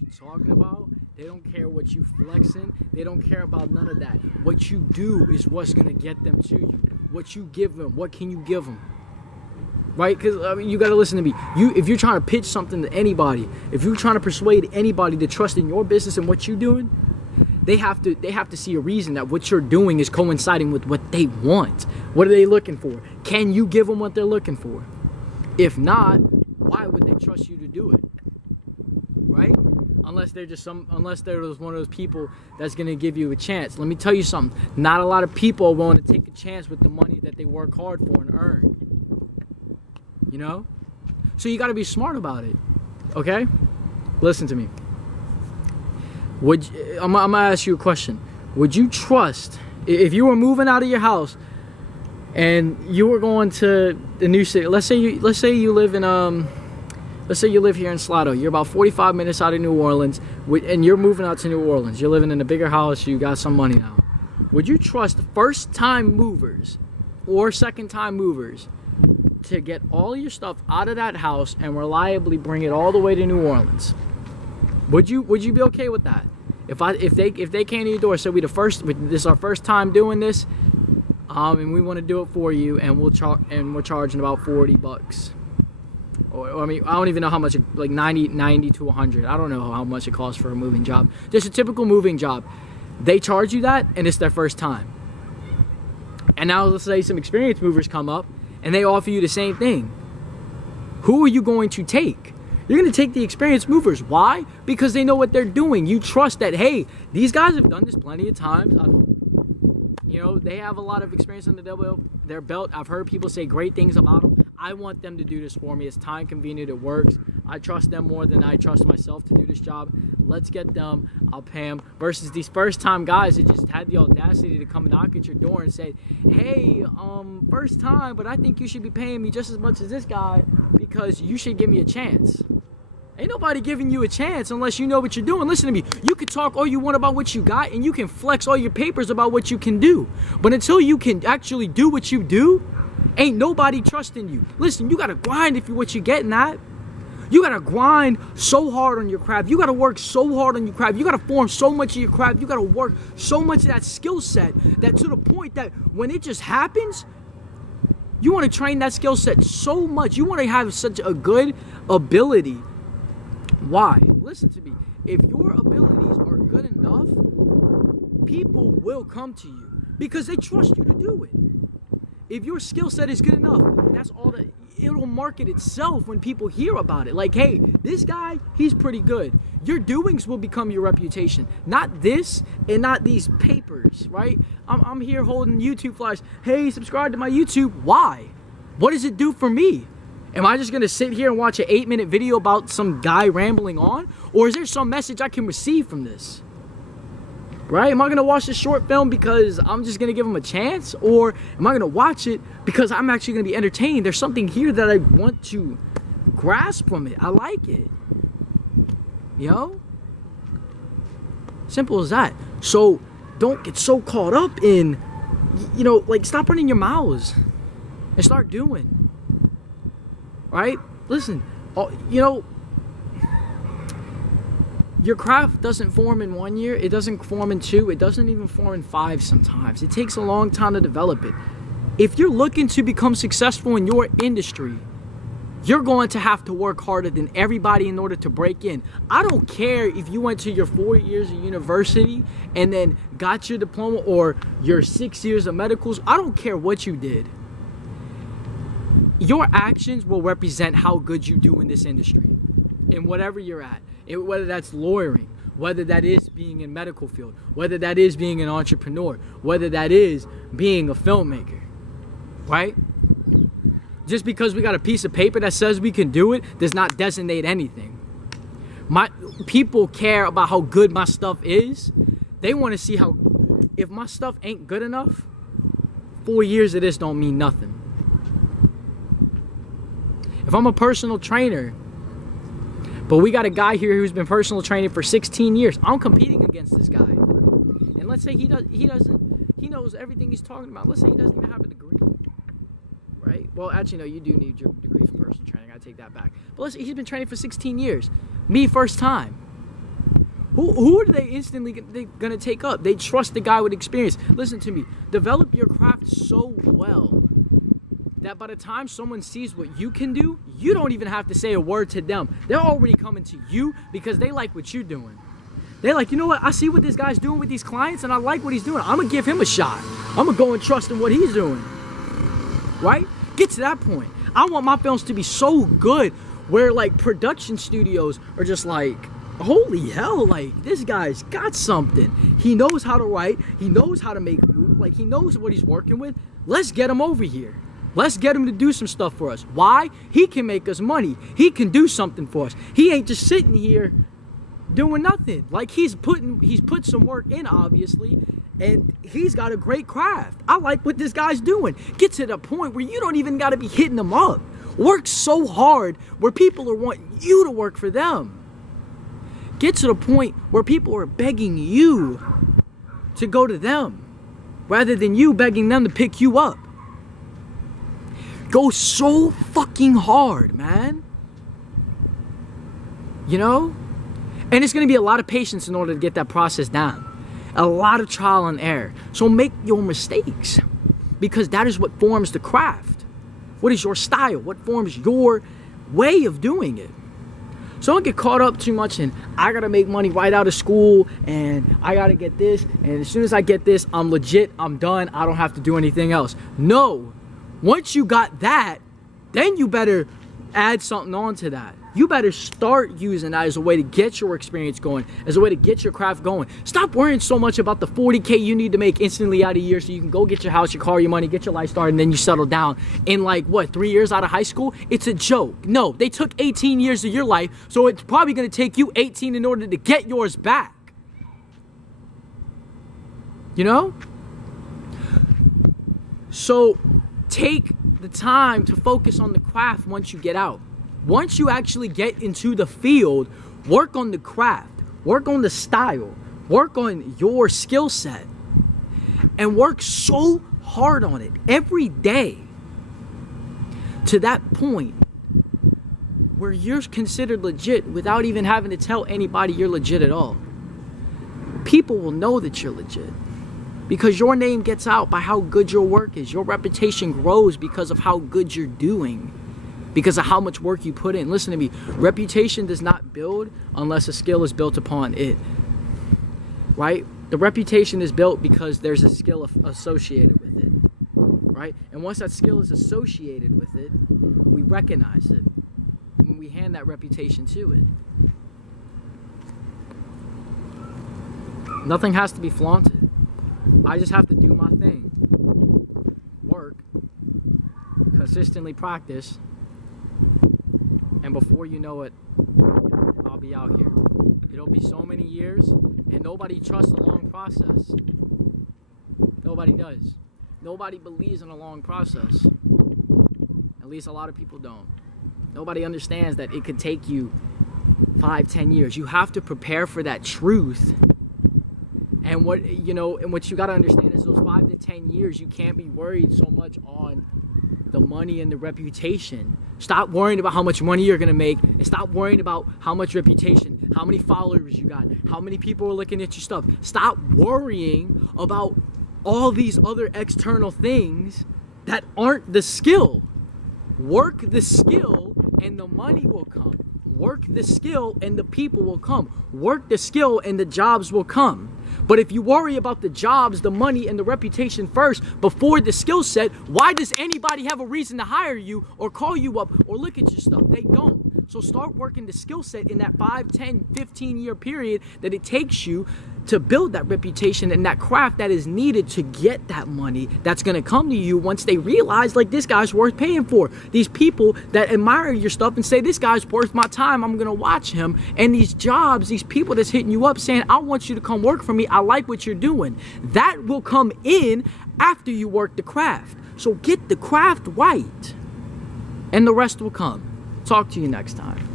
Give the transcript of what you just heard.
what you're talking about. They don't care what you flexing. They don't care about none of that. What you do is what's going to get them to you. What you give them, what can you give them? Right? Because I mean, you got to listen to me. If you're trying to pitch something to anybody, if you're trying to persuade anybody to trust in your business and what you're doing, they have to see a reason that what you're doing is coinciding with what they want. What are they looking for? Can you give them what they're looking for? If not, why would they trust you to do it? Right? Unless they're one of those people that's gonna give you a chance. Let me tell you something. Not a lot of people are willing to take a chance with the money that they work hard for and earn. You know? So you gotta be smart about it. Okay? Listen to me. I'm gonna ask you a question. Would you trust, if you were moving out of your house and you were going to the new city, let's say you live in let's say you live here in Slaughter. You're about 45 minutes out of New Orleans, and you're moving out to New Orleans. You're living in a bigger house. You got some money now. Would you trust first-time movers or second-time movers to get all your stuff out of that house and reliably bring it all the way to New Orleans? Would you be okay with that? If they came to your door and said, this is our first time doing this, and we want to do it for you, and we're charging about $40. Or I mean, I don't even know how much, like 90 to 100. I don't know how much it costs for a moving job. Just a typical moving job. They charge you that, and it's their first time. And now let's say some experienced movers come up, and they offer you the same thing. Who are you going to take? You're going to take the experienced movers. Why? Because they know what they're doing. You trust that, hey, these guys have done this plenty of times. They have a lot of experience under their belt. I've heard people say great things about them. I want them to do this for me. It's time convenient. It works. I trust them more than I trust myself to do this job. Let's get them. I'll pay them. Versus these first-time guys that just had the audacity to come and knock at your door and say, hey, first time, but I think you should be paying me just as much as this guy because you should give me a chance. Ain't nobody giving you a chance unless you know what you're doing. Listen to me. You can talk all you want about what you got, and you can flex all your papers about what you can do. But until you can actually do what you do, ain't nobody trusting you. Listen, you got to grind if you're what you're getting at. You got to grind so hard on your craft. You got to work so hard on your craft. You got to form so much of your craft. You got to work so much of that skill set that to the point that when it just happens, you want to train that skill set so much. You want to have such a good ability. Why? Listen to me. If your abilities are good enough, people will come to you because they trust you to do it. If your skill set is good enough, that's all that it'll market itself when people hear about it. Like, hey, this guy, he's pretty good. Your doings will become your reputation. Not this and not these papers, right? I'm here holding YouTube flyers. Hey, subscribe to my YouTube. Why? What does it do for me? Am I just going to sit here and watch an 8-minute video about some guy rambling on? Or is there some message I can receive from this? Right? Am I going to watch this short film because I'm just going to give him a chance? Or am I going to watch it because I'm actually going to be entertained? There's something here that I want to grasp from it. I like it. Simple as that. So don't get so caught up in, stop running your mouths and start doing. Right? Listen, your craft doesn't form in 1 year. It doesn't form in 2. It doesn't even form in 5 sometimes. It takes a long time to develop it. If you're looking to become successful in your industry, you're going to have to work harder than everybody in order to break in. I don't care if you went to your 4 years of university and then got your diploma or your 6 years of medicals. I don't care what you did. Your actions will represent how good you do in this industry, in whatever you're at, whether that's lawyering, whether that is being in medical field, whether that is being an entrepreneur, whether that is being a filmmaker, right? Just because we got a piece of paper that says we can do it does not designate anything. People care about how good my stuff is. They want to see if my stuff ain't good enough, 4 years of this don't mean nothing. If I'm a personal trainer, but we got a guy here who's been personal training for 16 years, I'm competing against this guy. And let's say he knows everything he's talking about. Let's say he doesn't even have a degree, right? Well, actually, no, you do need your degree for personal training. I take that back. But let's say he's been training for 16 years. Me, first time. Who are they instantly gonna take up? They trust the guy with experience. Listen to me. Develop your craft so well that by the time someone sees what you can do, you don't even have to say a word to them. They're already coming to you because they like what you're doing. They're like, you know what? I see what this guy's doing with these clients and I like what he's doing. I'm gonna give him a shot. I'm gonna go and trust in what he's doing. Right? Get to that point. I want my films to be so good where like production studios are just like, holy hell, like this guy's got something. He knows how to write. He knows how to make movies. Like he knows what he's working with. Let's get him over here. Let's get him to do some stuff for us. Why? He can make us money. He can do something for us. He ain't just sitting here doing nothing. Like he's put some work in, obviously, and he's got a great craft. I like what this guy's doing. Get to the point where you don't even got to be hitting them up. Work so hard where people are wanting you to work for them. Get to the point where people are begging you to go to them rather than you begging them to pick you up. Go so fucking hard, man. You know? And it's going to be a lot of patience in order to get that process down. A lot of trial and error. So make your mistakes because that is what forms the craft. What is your style? What forms your way of doing it? So don't get caught up too much in, I gotta make money right out of school and I gotta get this, and as soon as I get this, I'm legit, I'm done, I don't have to do anything else. No, once you got that, then you better add something on to that. You better start using that as a way to get your experience going, as a way to get your craft going. Stop worrying so much about the 40K you need to make instantly out of a year so you can go get your house, your car, your money, get your life started, and then you settle down in like, what, 3 years out of high school? It's a joke. No, they took 18 years of your life, so it's probably going to take you 18 in order to get yours back. You know? So take the time to focus on the craft once you get out. Once you actually get into the field, work on the craft, work on the style, work on your skill set, and work so hard on it every day to that point where you're considered legit without even having to tell anybody you're legit at all. People will know that you're legit because your name gets out by how good your work is. Your reputation grows because of how good you're doing. Because of how much work you put in. Listen to me. Reputation does not build unless a skill is built upon it. Right? The reputation is built because there's a skill associated with it. Right? And once that skill is associated with it, we recognize it. And we hand that reputation to it. Nothing has to be flaunted. I just have to do my thing. Work. Consistently practice. And before you know it, I'll be out here. It'll be so many years, and nobody trusts a long process. Nobody does. Nobody believes in a long process. At least a lot of people don't. Nobody understands that it could take you 5-10 years. You have to prepare for that truth. And what you got to understand is those 5 to 10 years, you can't be worried so much on the money and the reputation. Stop worrying about how much money you're gonna make and stop worrying about how much reputation, how many followers you got, how many people are looking at your stuff. Stop worrying about all these other external things that aren't the skill. Work the skill and the money will come. Work the skill and the people will come. Work the skill and the jobs will come. But if you worry about the jobs, the money, and the reputation first before the skill set, why does anybody have a reason to hire you or call you up or look at your stuff? They don't. So start working the skill set in that 5, 10, 15-year period that it takes you to build that reputation and that craft that is needed to get that money that's going to come to you once they realize, like, this guy's worth paying for. These people that admire your stuff and say, this guy's worth my time, I'm going to watch him. And these jobs, these people that's hitting you up saying, I want you to come work for me, I like what you're doing. That will come in after you work the craft. So get the craft right, and the rest will come. Talk to you next time.